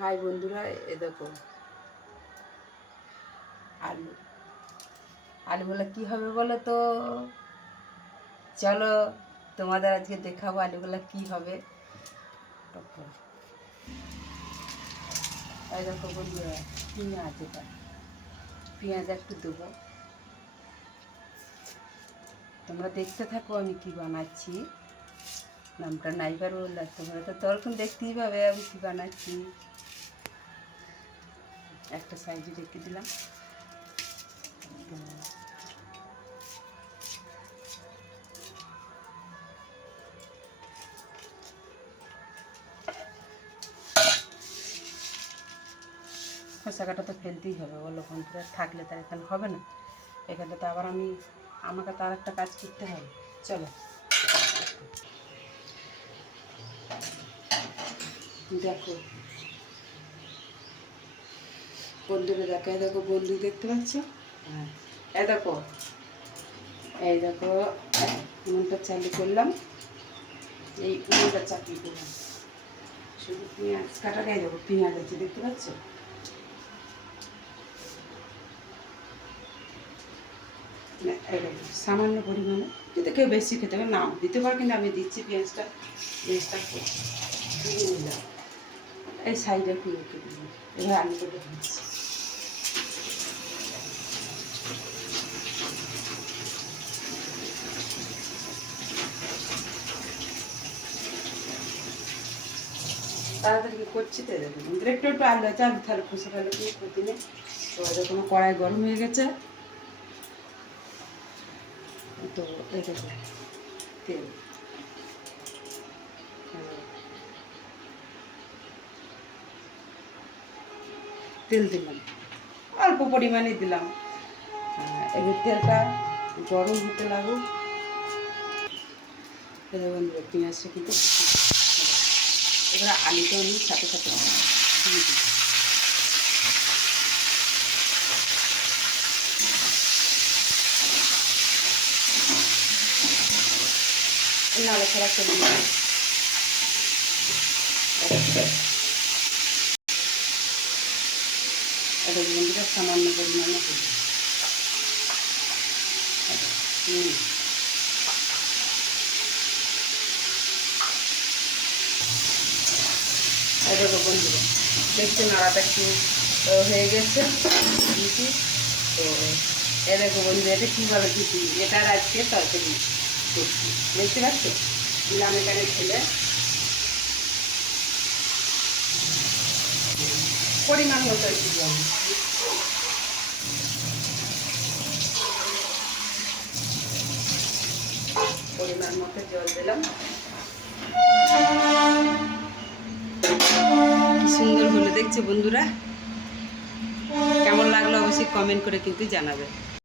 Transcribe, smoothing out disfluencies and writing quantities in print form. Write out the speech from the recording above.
High বন্ধুরা, এ দেখো আলু আলুগুলো কী হবে বলো তো। চলো তোমাদের আজকে দেখাবো আলুগুলো কী হবে। এই দেখো বন্ধুরা, পেঁয়াজ, এটা পেঁয়াজ একটু দেবো। তোমরা দেখতে থাকো আমি কি বানাচ্ছি। নামটা নাইবার বললে তোমরা তো তখন দেখতেই পাবে আমি কী বানাচ্ছি। একটা সাইজে রেখে দিলাম। খোসা কাটা তো ফেলতেই হবে বলো বন্ধুরা, থাকলে তার এখানে হবে না। এখানে তো আবার আমাকে তার একটা কাজ করতে হবে। চলো দেখো বন্ধুরা, দেখো এই দেখো বন্ধু, দেখতে পাচ্ছ? হ্যাঁ, এই দেখো উনুনটা চালু করলাম, এই উনুনটা চাপিয়ে দিলাম। শুধু পেঁয়াজ কাটা, এই দেখো পেঁয়াজ আছে, দেখতে পাচ্ছ? সামান্য পরিমাণে, যদি কেউ বেশি খেতে হবে নাও দিতে পারো, কিন্তু আমি দিচ্ছি পেঁয়াজটা দিয়ে নিলাম। এই সাইডে একটু রেখে দিলাম। এবার আলু কেটে দিচ্ছি। তাড়াতাড়ি করছি তো, দেখুন একটু একটু আলু আছে, আলু তাহলে খুশি ফেলে দিয়ে ক্ষতি নেই। তো দেখুন কড়াই গরম হয়ে গেছে, তো এই দেখুন তেল, তেল দিলাম, অল্প পরিমাণে দিলাম। এবার তেলটা গরম হতে লাগুক। বন্ধুরা পেঁয়াজটা কিন্তু এবার আলুটা আমি সাথে সাথে দিয়ে দিই। নাড়াচাড়া করে দিলাম। এটা বন্ধুরা সামান্য পরিমাণে দিই। দেখো বন্ধুরা, দেখতে নাড়াটা একটু হয়ে গেছে দিদি। তো এ দেখো বন্ধু, এটা কীভাবে দিদি, এটার আজকে তরকারি করছি, দেখতে পাচ্ছ? দিলাম এখানে ছেলে পরিমাণ মতো একটু দিলাম, পরিমাণ মতো জল দিলাম। কি সুন্দর হলো দেখছো বন্ধুরা, কেমন লাগলো অবশ্যই কমেন্ট করে কিন্তু জানাবে।